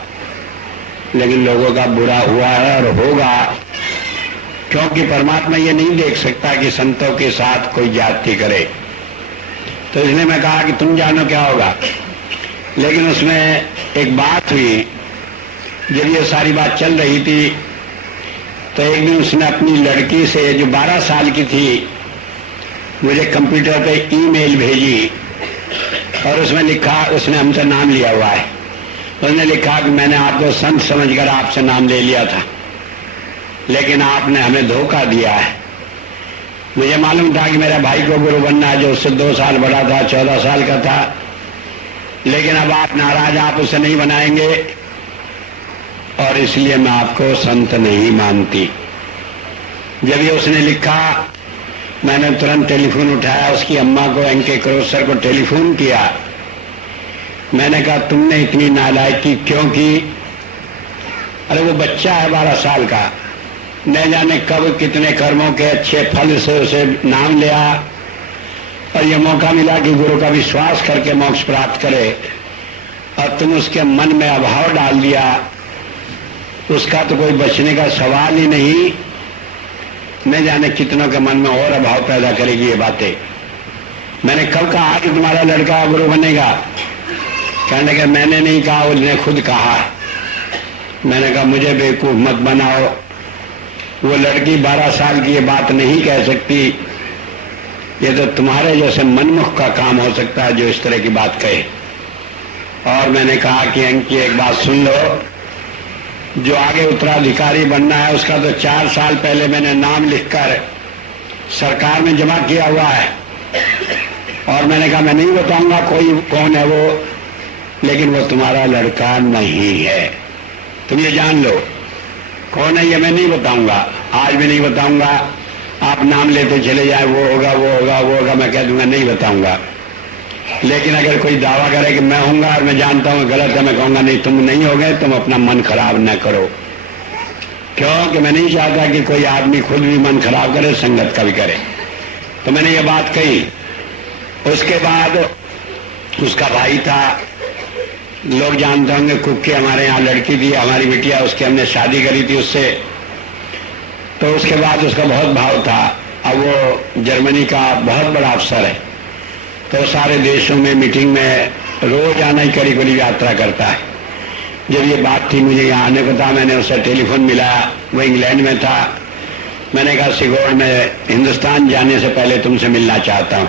लेकिन लोगों का बुरा हुआ है और होगा, क्योंकि परमात्मा ये नहीं देख सकता कि संतों के साथ कोई जाति करे। तो इसलिए मैं कहा कि तुम जानो क्या होगा। लेकिन उसमें एक बात हुई, जब ये सारी बात चल रही थी तो एक दिन उसने अपनी लड़की से जो 12 साल की थी मुझे कंप्यूटर पे ईमेल भेजी और उसमें लिखा, उसने हमसे नाम लिया हुआ है, उसने लिखा कि मैंने आपको संत समझकर आपसे नाम ले लिया था, लेकिन आपने हमें धोखा दिया है। मुझे मालूम था कि मेरा भाई को गुरु बनना है जो उससे 2 साल बड़ा था, 14 साल का था, लेकिन अब आप नाराज, आप उसे नहीं बनाएंगे और इसलिए मैं आपको संत नहीं मानती। जब ये उसने लिखा मैंने तुरंत टेलीफोन उठाया, उसकी अम्मा को, एनके क्रोसर को टेलीफोन किया। मैंने कहा तुमने इतनी नालायकी क्यों की? अरे वो बच्चा है 12 साल का, न जाने कब कितने कर्मों के अच्छे फल से उसे नाम लिया और ये मौका मिला कि गुरु का विश्वास करके मोक्ष प्राप्त करे, और तुम उसके मन में अभाव डाल दिया। उसका तो कोई बचने का सवाल ही नहीं, न जाने कितनों के मन में और अभाव पैदा करेगी ये बातें। मैंने कब कहा कि तुम्हारा लड़का गुरु बनेगा? कहने का मैंने नहीं कहा, उसने खुद कहा। मैंने कहा मुझे बेवकूफ मत बनाओ, वो लड़की 12 साल की ये बात नहीं कह सकती, ये तो तुम्हारे जैसे मनमुख का काम हो सकता है जो इस तरह की बात कहे। और मैंने कहा कि अंकी एक बात सुन लो, जो आगे उत्तराधिकारी बनना है उसका तो 4 साल पहले मैंने नाम लिखकर सरकार में जमा किया हुआ है, और मैंने कहा मैं नहीं बताऊंगा कोई कौन है वो, लेकिन वो तुम्हारा लड़का नहीं है, तुम ये जान लो। कौन है ये मैं नहीं बताऊंगा, आज भी नहीं बताऊंगा। आप नाम लेते चले जाए, वो होगा वो होगा वो होगा, मैं कह दूंगा नहीं बताऊंगा। लेकिन अगर कोई दावा करे कि मैं होऊंगा और मैं जानता हूं गलत है, मैं कहूंगा नहीं तुम नहीं होगे, तुम अपना मन खराब न करो। क्योंकि मैं नहीं चाहता कि कोई आदमी खुद भी मन खराब करे, संगत का भी करे। तो मैंने ये बात कही। उसके बाद उसका भाई था, लोग जानते होंगे, कुक्की हमारे यहाँ लड़की थी, हमारी बिटिया, उसकी हमने शादी करी थी उससे। तो उसके बाद उसका बहुत भाव था। अब वो जर्मनी का बहुत बड़ा अफसर है, तो सारे देशों में मीटिंग में रोज आना ही करीब करीब यात्रा करता है। जब ये बात थी मुझे यहाँ आने को था, मैंने उससे टेलीफोन मिलाया, वो इंग्लैंड में था। मैंने कहा सिगोड़ में हिंदुस्तान जाने से पहले तुमसे मिलना चाहता हूँ।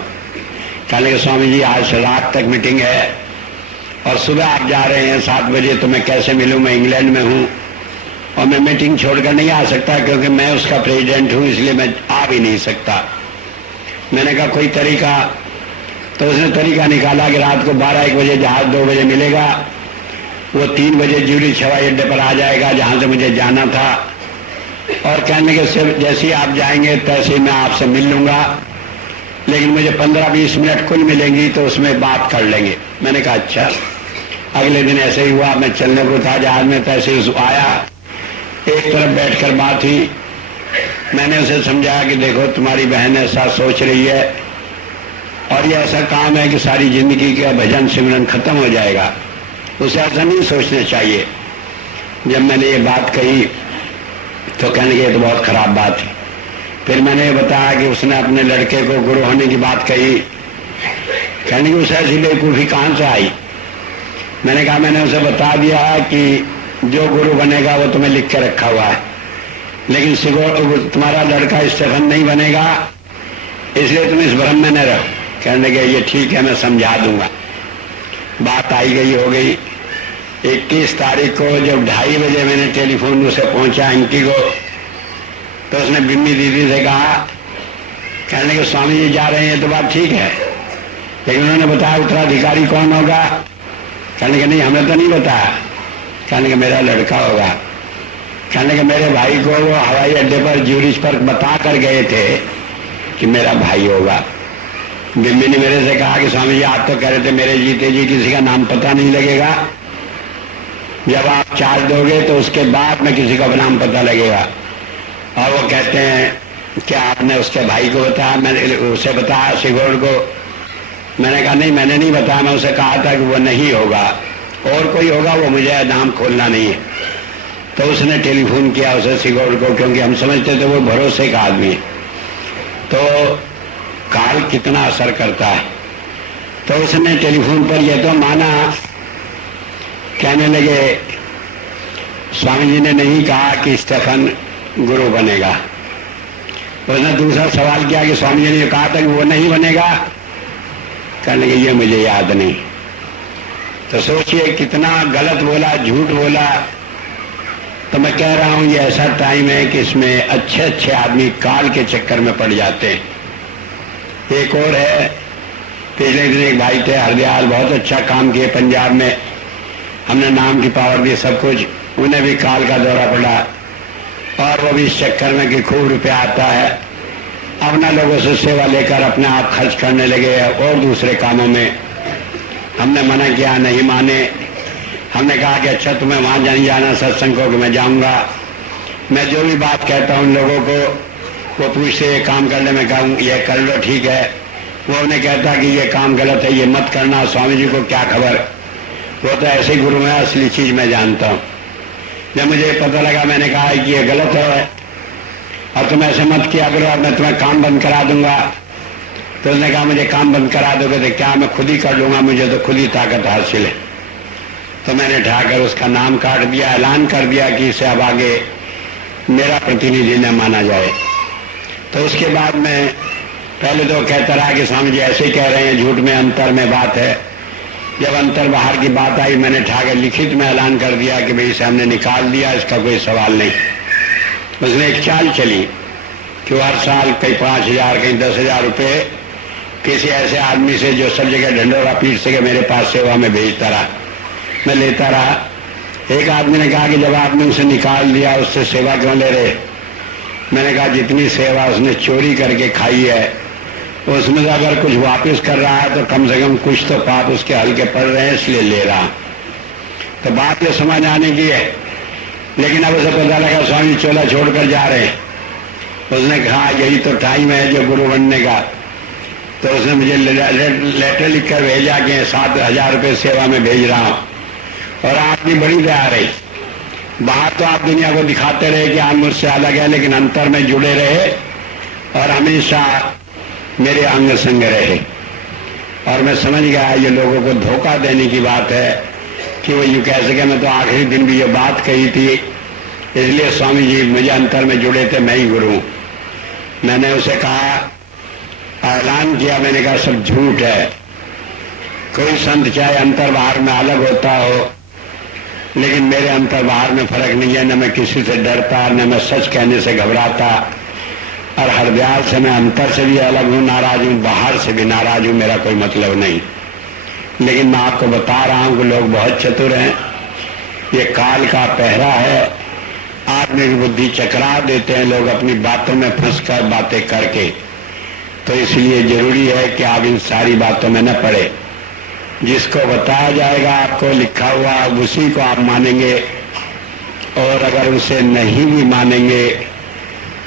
कहने के स्वामी जी आज रात तक मीटिंग है और सुबह आप जा रहे हैं 7 बजे, तो मैं कैसे मिलूँ, मैं इंग्लैंड में हूँ और मैं मीटिंग छोड़कर नहीं आ सकता क्योंकि मैं उसका प्रेसिडेंट हूँ, इसलिए मैं आ भी नहीं सकता। मैंने कहा कोई तरीका? तो उसने तरीका निकाला कि रात को 12-1 बजे जहाज 2 बजे मिलेगा, वो 3 बजे ज्यूरिच हवाई अड्डे पर आ जाएगा जहां से मुझे जाना था, और कहने के सिर्फ जैसे ही आप जाएंगे तैसे ही मैं आपसे मिल लूंगा, लेकिन मुझे 15-20 मिनट कुल मिलेंगी तो उसमें बात कर लेंगे। मैंने कहा अच्छा। अगले दिन ऐसे ही हुआ, मैं चलने को था जहाज में, तैसे ही आया, एक तरफ बैठकर बात हुई। मैंने उसे समझाया कि देखो तुम्हारी बहन ऐसा सोच रही है और ये ऐसा काम है कि सारी जिंदगी का भजन सिमरन खत्म हो जाएगा, उसे ऐसा नहीं सोचना चाहिए। जब मैंने ये बात कही तो कहने के तो बहुत खराब बात है। फिर मैंने ये बताया कि उसने अपने लड़के को गुरु होने की बात कही। कहने की उसे ऐसी बेवकूफ़ी कहाँ से आई? मैंने कहा मैंने उसे बता दिया कि जो गुरु बनेगा वो तुम्हें लिख के रखा हुआ है, लेकिन तुम्हारा लड़का स्टेफन नहीं बनेगा, इसलिए तुम इस भ्रम में न रहो। कहने के ये ठीक है, मैं समझा दूंगा। बात आई गई हो गई। 21 तारीख को जब 2:30 बजे मैंने टेलीफोन उसे पहुंचा अंकी को, तो उसने बिम्मी दीदी से कहा, कहने के स्वामी जी जा रहे हैं तो बात ठीक है, लेकिन उन्होंने बताया उत्तराधिकारी कौन होगा? कहने के नहीं हमें तो नहीं बताया। कहने के मेरा लड़का होगा। कहने के मेरे भाई को वो हवाई अड्डे पर ज्यूरिच पर बता कर गए थे कि मेरा भाई होगा। बिम्मी ने मेरे से कहा कि स्वामी जी आप तो कह रहे थे मेरे जीते जी किसी का नाम पता नहीं लगेगा, जब आप चार्ज दोगे तो उसके बाद में किसी का नाम पता लगेगा। और वो कहते हैं क्या आपने उसके भाई को बताया? मैंने उसे बताया सिगोड़ को। मैंने कहा नहीं मैंने नहीं बताया, मैं उसे कहा था कि वो नहीं होगा, और कोई होगा, वो मुझे नाम खोलना नहीं है। तो उसने टेलीफोन किया उसे सिगौड़ को, क्योंकि हम समझते थे वो भरोसे का आदमी है। तो काल कितना असर करता है। तो उसने टेलीफोन पर यह तो माना, कहने लगे स्वामी जी ने नहीं कहा कि स्टेफन गुरु बनेगा। उसने दूसरा सवाल किया कि स्वामी जी ने कहा था कि वो नहीं बनेगा। कहने लगे ये मुझे याद नहीं। तो सोचिए कितना गलत बोला, झूठ बोला। तो मैं कह रहा हूं ये ऐसा टाइम है कि इसमें अच्छे अच्छे आदमी काल के चक्कर में पड़ जाते हैं। एक और है, पिछले दिन एक भाई थे हरदयाल, बहुत अच्छा काम किए पंजाब में, हमने नाम की पावर दी सब कुछ, उन्हें भी काल का दौरा पड़ा और वो भी इस चक्कर में कि खूब रुपया आता है, अपना लोगों से सेवा लेकर अपने आप खर्च करने लगे और दूसरे कामों में। हमने मना किया, नहीं माने। हमने कहा कि अच्छा तुम्हें वहां नहीं जाना सत्संग को, कि मैं जाऊंगा। मैं जो भी बात कहता हूं लोगों को, वो पूछते ये काम करने में कहूँ ये कर लो ठीक है, वो उन्हें कहता कि ये काम गलत है, ये मत करना, स्वामी जी को क्या खबर, वो तो ऐसे गुरु है, असली चीज मैं जानता हूँ। जब मुझे पता लगा मैंने कहा कि ये गलत है और तुम ऐसे मत किया करो और मैं तुम्हें काम बंद करा दूंगा। तो उसने कहा मुझे काम बंद करा दोगे तो क्या मैं खुद ही कर लूंगा, मुझे तो खुद ही ताकत हासिल है। तो मैंने ठाकर उसका नाम काट दिया, ऐलान कर दिया कि इसे अब आगे मेरा प्रतिनिधि न माना जाए। तो उसके बाद मैं पहले तो कहता रहा कि स्वामी जी ऐसे कह रहे हैं, झूठ में अंतर में बात है। जब अंतर बाहर की बात आई मैंने ठाकर लिखित में ऐलान कर दिया कि भाई इसे हमने निकाल दिया, इसका कोई सवाल नहीं। उसने एक चाल चली कि हर साल कहीं 5,000 कहीं 10,000 रुपये किसी ऐसे आदमी से जो सब जगह ढंडोरा पीट सके मेरे पास सेवा में भेजता रहा, मैं लेता रहा। एक आदमी ने कहा कि जब आपने उसे निकाल दिया उससे सेवा क्यों ले रहे? मैंने कहा जितनी सेवा उसने चोरी करके खाई है उसमें से अगर कुछ वापस कर रहा है तो कम से कम कुछ तो पाप उसके हल्के पड़ रहे हैं, इसलिए ले रहा। तो बात ये समझ आने की है। लेकिन अब उसे पता लगा स्वामी चोला छोड़कर जा रहे हैं। उसने कहा यही तो टाइम है जो गुरु बनने का। तो उसने मुझे लेटर लिखकर भेजा कि 7,000 रुपये सेवा में भेज रहा हूं और आपकी बड़ी दया रही। बाहर तो आप दुनिया को दिखाते रहे कि आप मुझसे अलग है, लेकिन अंतर में जुड़े रहे और हमेशा मेरे अंग संग रहे। और मैं समझ गया ये लोगों को धोखा देने की बात है कि वो यूं कह सके मैं तो आखिरी दिन भी ये बात कही थी, इसलिए स्वामी जी मुझे अंतर में जुड़े थे, मैं ही गुरु हूं। मैंने उसे कहा, ऐलान किया, मैंने कहा सब झूठ है। कोई संत चाहे अंतर बाहर में अलग होता हो, लेकिन मेरे अंतर बाहर में फर्क नहीं है। न मैं किसी से डरता, न मैं सच कहने से घबराता। और हरदयाल से मैं अंतर से भी अलग हूं, नाराज हूं, बाहर से भी नाराज हूं, मेरा कोई मतलब नहीं। लेकिन मैं आपको बता रहा हूं कि लोग बहुत चतुर हैं। ये काल का पहरा है, आदमी की बुद्धि चकरा देते हैं लोग अपनी बातों में फंसकर बातें करके। तो इसलिए जरूरी है कि आप इन सारी बातों में न पड़े। जिसको बताया जाएगा आपको लिखा हुआ उसी को आप मानेंगे, और अगर उसे नहीं भी मानेंगे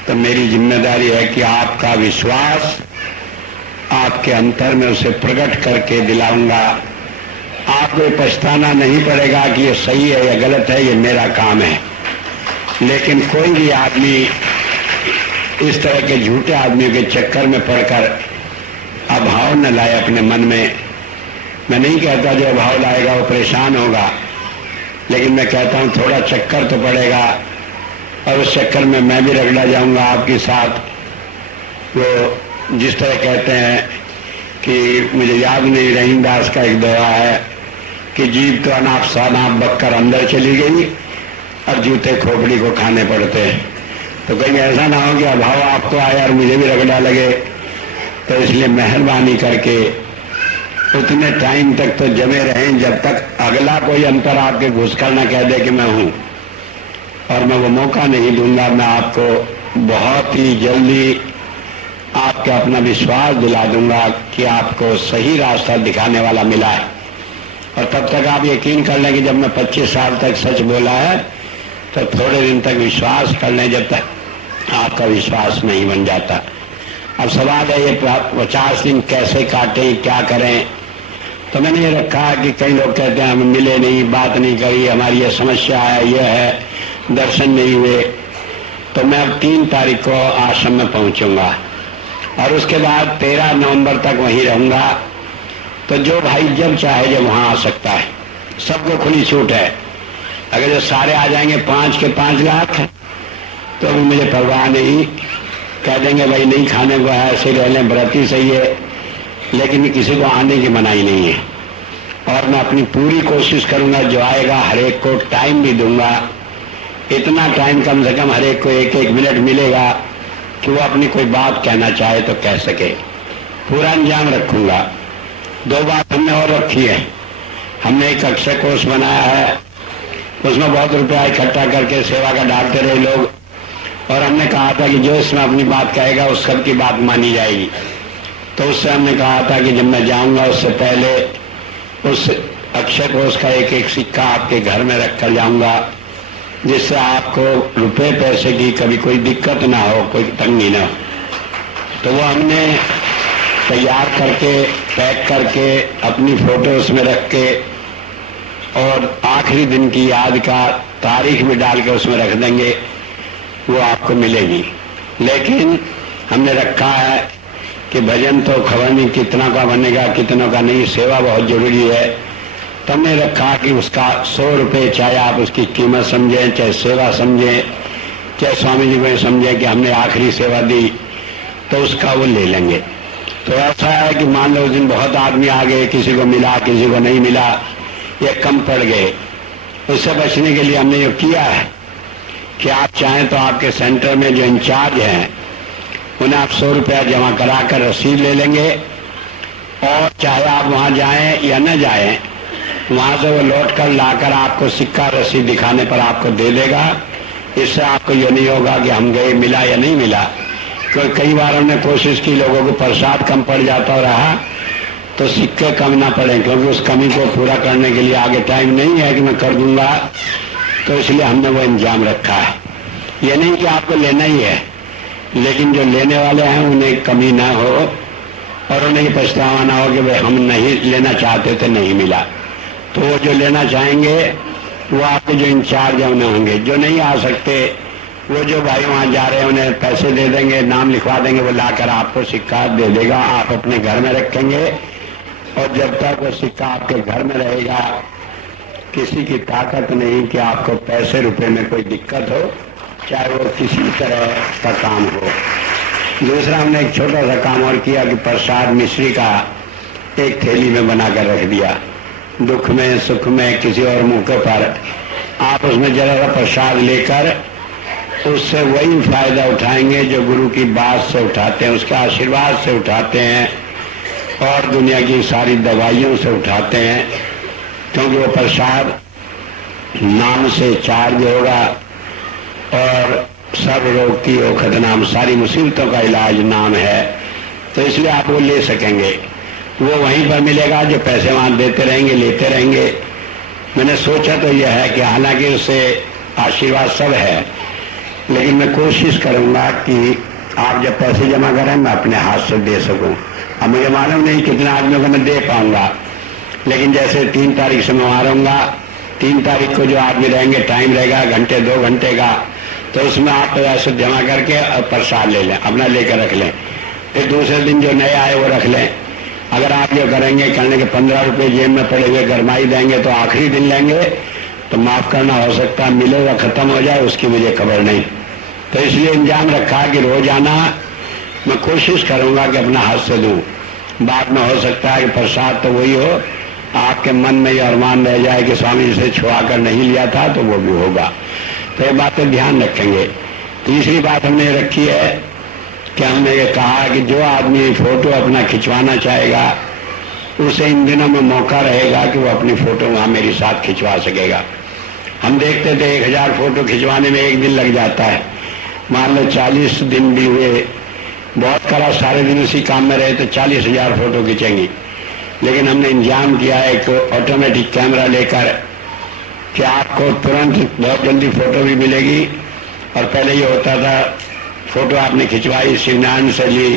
तो मेरी जिम्मेदारी है कि आपका विश्वास आपके अंतर में उसे प्रकट करके दिलाऊंगा। आपको पछताना नहीं पड़ेगा कि ये सही है या गलत है, ये मेरा काम है। लेकिन कोई भी आदमी इस तरह के झूठे आदमियों के चक्कर में पड़कर अभाव न लाए अपने मन में। मैं नहीं कहता जो अभाव लाएगा वो परेशान होगा, लेकिन मैं कहता हूं थोड़ा चक्कर तो पड़ेगा और उस चक्कर में मैं भी रगड़ा जाऊंगा आपके साथ। वो जिस तरह कहते हैं कि मुझे याद नहीं, रहीमदास का एक दोहा है कि जीव तो अनाप शनाप बककर अंदर चली गई और जूते खोपड़ी को खाने पड़ते हैं। तो कहीं ऐसा ना हो कि अभाव आपको आए और मुझे भी रगड़ा लगे। तो इसलिए मेहरबानी करके उतने टाइम तक तो जमे रहें जब तक अगला कोई अंतर आपके घुसकर ना कह दे कि मैं हूं। और मैं वो मौका नहीं दूंगा। मैं आपको बहुत ही जल्दी आपके अपना विश्वास दिला दूंगा कि आपको सही रास्ता दिखाने वाला मिला है। और तब तक आप यकीन कर लें कि जब मैं 25 साल तक सच बोला है तो थोड़े दिन तक विश्वास कर लें, जब तक आपका विश्वास नहीं बन जाता। अब सवाल है ये 50 दिन कैसे काटें, क्या करें। तो मैंने ये रखा कि कई लोग कहते हैं हम मिले नहीं, बात नहीं करी, हमारी ये समस्या है, ये है। दर्शन नहीं हुए, तो मैं अब 3 तारीख को आश्रम में पहुंचूंगा और उसके बाद 13 नवंबर तक वहीं रहूंगा। तो जो भाई जब चाहे जब वहां आ सकता है, सबको खुली छूट है। अगर जो सारे आ जाएंगे 5 के 5 लाख तो अभी मुझे परवाह नहीं, कह देंगे भाई नहीं खाने को है, ऐसे रह लें, व्रत ही सही है, लेकिन किसी को आने की मनाही नहीं है। और मैं अपनी पूरी कोशिश करूंगा, जो आएगा हर एक को टाइम भी दूंगा, इतना टाइम कम से कम हर एक को 1-1 मिनट मिलेगा कि वो अपनी कोई बात कहना चाहे तो कह सके। पूरा इंतजाम रखूंगा। 2 बात हमने और रखी है। हमने एक अक्षय कोष बनाया है, उसमें बहुत रुपया इकट्ठा करके सेवा का डालते रहे लोग, और हमने कहा था कि जो इसमें अपनी बात कहेगा उस सबकी बात मानी जाएगी। तो उससे हमने कहा था कि जब मैं जाऊंगा उससे पहले उस अक्षय कोष का 1-1 सिक्का आपके घर में रख कर जाऊंगा, जिससे आपको रुपए पैसे की कभी कोई दिक्कत ना हो, कोई तंगी ना हो। तो वो हमने तैयार करके पैक करके अपनी फोटो उसमें रख के और आखिरी दिन की याद का तारीख भी डाल के उसमें रख देंगे, वो आपको मिलेगी। लेकिन हमने रखा है कि भजन तो खबर नहीं कितना का बनेगा कितनों का नहीं, सेवा बहुत जरूरी है। तो हमने रखा कि उसका 100 रुपये, चाहे आप उसकी कीमत समझें, चाहे सेवा समझें, चाहे स्वामी जी को समझें कि हमने आखिरी सेवा दी, तो उसका वो ले लेंगे। तो ऐसा है कि मान लो उस दिन बहुत आदमी आ गए, किसी को मिला किसी को नहीं मिला, ये कम पड़ गए, उससे बचने के लिए हमने ये किया है कि आप चाहें तो आपके सेंटर में जो इंचार्ज हैं उन्हें आप 100 रुपया जमा करा कर रसीद ले लेंगे, और चाहे आप वहां जाएं या न जाएं, वहां से वो लौट कर लाकर आपको सिक्का रसीद दिखाने पर आपको दे देगा। इससे आपको ये नहीं होगा कि हम गए मिला या नहीं मिला, क्योंकि कई बार हमने कोशिश की लोगों को प्रसाद कम पड़ जाता रहा तो सिक्के कम ना पड़े, क्योंकि उस कमी को पूरा करने के लिए आगे टाइम नहीं है कि मैं कर दूंगा, तो इसलिए हमने वो इंतजाम रखा है। ये नहीं कि आपको लेना ही है, लेकिन जो लेने वाले हैं उन्हें कमी ना हो और उन्हें पछतावा ना हो कि भाई हम नहीं लेना चाहते थे नहीं मिला। तो वो जो लेना चाहेंगे वो आपके जो इंचार्ज हैं उन्हें होंगे, जो नहीं आ सकते वो जो भाई वहाँ जा रहे हैं उन्हें पैसे दे देंगे, नाम लिखवा देंगे, वो लाकर आपको सिक्का दे देगा, आप अपने घर में रखेंगे। और जब तक वो सिक्का आपके घर में रहेगा, किसी की ताकत नहीं कि आपको पैसे रुपए में कोई दिक्कत हो, चाहे वो किसी तरह का काम हो। दूसरा हमने एक छोटा सा काम और किया कि प्रसाद मिश्री का एक थैली में बनाकर रख दिया। दुख में सुख में किसी और मौके पर आप उसमें जरा सा प्रसाद लेकर उससे वही फायदा उठाएंगे जो गुरु की बात से उठाते हैं, उसके आशीर्वाद से उठाते हैं और दुनिया की सारी दवाइयों से उठाते हैं, क्योंकि वो प्रसाद नाम से चार्ज होगा और सर्व रोग की औषध नाम, सारी मुसीबतों का इलाज नाम है। तो इसलिए आप वो ले सकेंगे, वो वहीं पर मिलेगा, जो पैसे वहां देते रहेंगे लेते रहेंगे। मैंने सोचा तो यह है कि हालांकि उससे आशीर्वाद सब है, लेकिन मैं कोशिश करूंगा कि आप जब पैसे जमा करें मैं अपने हाथ से दे सकूं। अब मुझे मालूम नहीं कितना आदमियों को मैं दे पाऊंगा, लेकिन जैसे 3 तारीख से मैं वहां रहूंगा, 3 तारीख को जो आदमी रहेंगे टाइम रहेगा 1-2 घंटे का, तो उसमें आप पैसे जमा करके और प्रसाद ले लें, अपना लेकर रख लें। फिर दूसरे दिन जो नए आए वो रख लें। अगर आप ये करेंगे करने के 15 रुपये जेब में पड़े हुए गरमाई देंगे तो आखिरी दिन लेंगे तो माफ करना हो सकता है मिलेगा खत्म हो जाए, उसकी मुझे खबर नहीं। तो इसलिए इंतजाम रखा कि रोजाना मैं कोशिश करूंगा कि अपना हाथ से दूं। बाद में हो सकता है कि प्रसाद तो वही हो, आपके मन में ये अरमान रह जाए कि स्वामी जी से छुआ कर नहीं लिया था, तो वो भी होगा। तो ये बातें ध्यान रखेंगे। तीसरी बात हमने रखी है कि हमने ये कहा कि जो आदमी फोटो अपना खिंचवाना चाहेगा उसे इन दिनों में मौका रहेगा कि वो अपनी फोटो वहां मेरे साथ खिंचवा सकेगा। हम देखते थे 1000 फोटो खिंचवाने में 1 दिन लग जाता है, मान लो 40 दिन भी हुए, बहुत करा सारे दिन उसी काम में रहे तो 40,000 फोटो खींचेंगी। लेकिन हमने इंतजाम किया है एक ऑटोमेटिक कैमरा लेकर कि आपको तुरंत बहुत जल्दी फोटो भी मिलेगी। और पहले ये होता था फोटो आपने खिंचवाई, शिवनारायण से ली,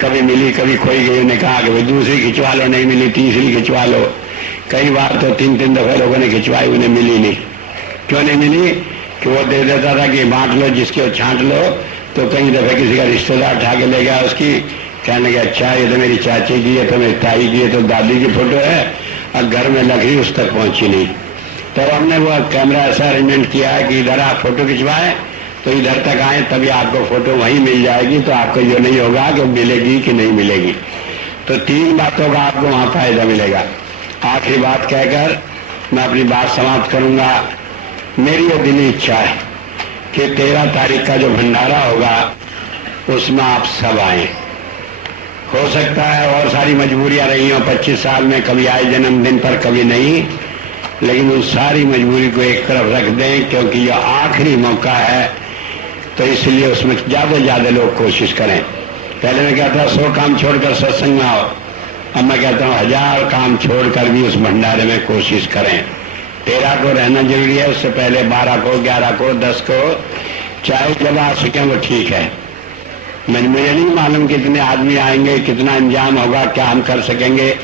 कभी मिली कभी खोई गई, उन्हें कहा कि भाई दूसरी खिंचवा लो, नहीं मिली तीसरी खिंचवा लो। कई बार तो 3-3 दफे लोगों ने खिंचवाई, उन्हें मिली नहीं। क्यों नहीं मिली? कि वो दे देता था कि बांट लो, जिसके वो छांट लो। तो कई दफे किसी का रिश्तेदार उठा के ले गया उसकी, कहने लगे अच्छा ये तो मेरी चाची की, ये तो मेरी ताई की, ये तो दादी की फोटो है, और घर में लकड़ी उस तक पहुंची नहीं। तब हमने वो कैमरा ऐसा अरेंजमेंट किया है कि इधर आप फोटो खिंचवाएं तो इधर तक आए, तभी आपको फोटो वहीं मिल जाएगी। तो आपको ये नहीं होगा कि मिलेगी कि नहीं मिलेगी। तो 3 बातों का आपको वहां फायदा मिलेगा। आखिरी बात कहकर मैं अपनी बात समाप्त करूंगा। मेरी ये दिली इच्छा है कि 13 तारीख का जो भंडारा होगा उसमें आप सब आए। हो सकता है और सारी मजबूरियां रही हों 25 साल में, कभी आए जन्मदिन पर कभी नहीं, लेकिन उन सारी मजबूरी को एक तरफ रख दें, क्योंकि यह आखिरी मौका है। तो इसलिए उसमें ज्यादा से ज्यादा लोग कोशिश करें। पहले मैं कहता 100 काम छोड़कर सत्संग में आओ, अब मैं कहता हूँ 1000 काम छोड़कर भी उस भंडारे में कोशिश करें। 13 को रहना जरूरी है, उससे पहले 12 को, 11 को, 10 को, चाहे जब आ सके वो ठीक है। मुझे नहीं मालूम कितने आदमी आएंगे, कितना इंतजाम होगा, क्या हम कर सकेंगे,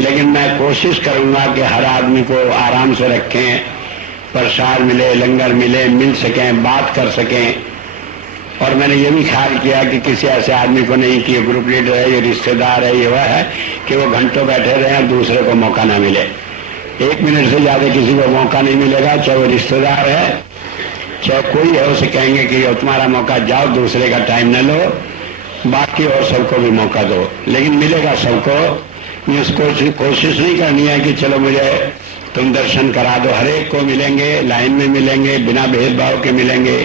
लेकिन मैं कोशिश करूंगा कि हर आदमी को आराम से रखें, प्रसाद मिले, लंगर मिले, मिल सकें, बात कर सकें। और मैंने ये भी ख्याल किया कि किसी ऐसे आदमी को नहीं कि ये ग्रुप लीडर है, ये रिश्तेदार है, ये वह है, कि वो घंटों बैठे रहे और दूसरे को मौका ना मिले। 1 मिनट से ज्यादा किसी को मौका नहीं मिलेगा, चाहे वो रिश्तेदार है, चाहे कोई है। उसे कहेंगे कि तुम्हारा मौका, जाओ, दूसरे का टाइम न लो, बाकी और सबको भी मौका दो, लेकिन मिलेगा सबको। इसको कोशिश नहीं करनी है कि चलो मुझे तुम दर्शन करा दो। हर एक को मिलेंगे, लाइन में मिलेंगे, बिना भेदभाव के मिलेंगे।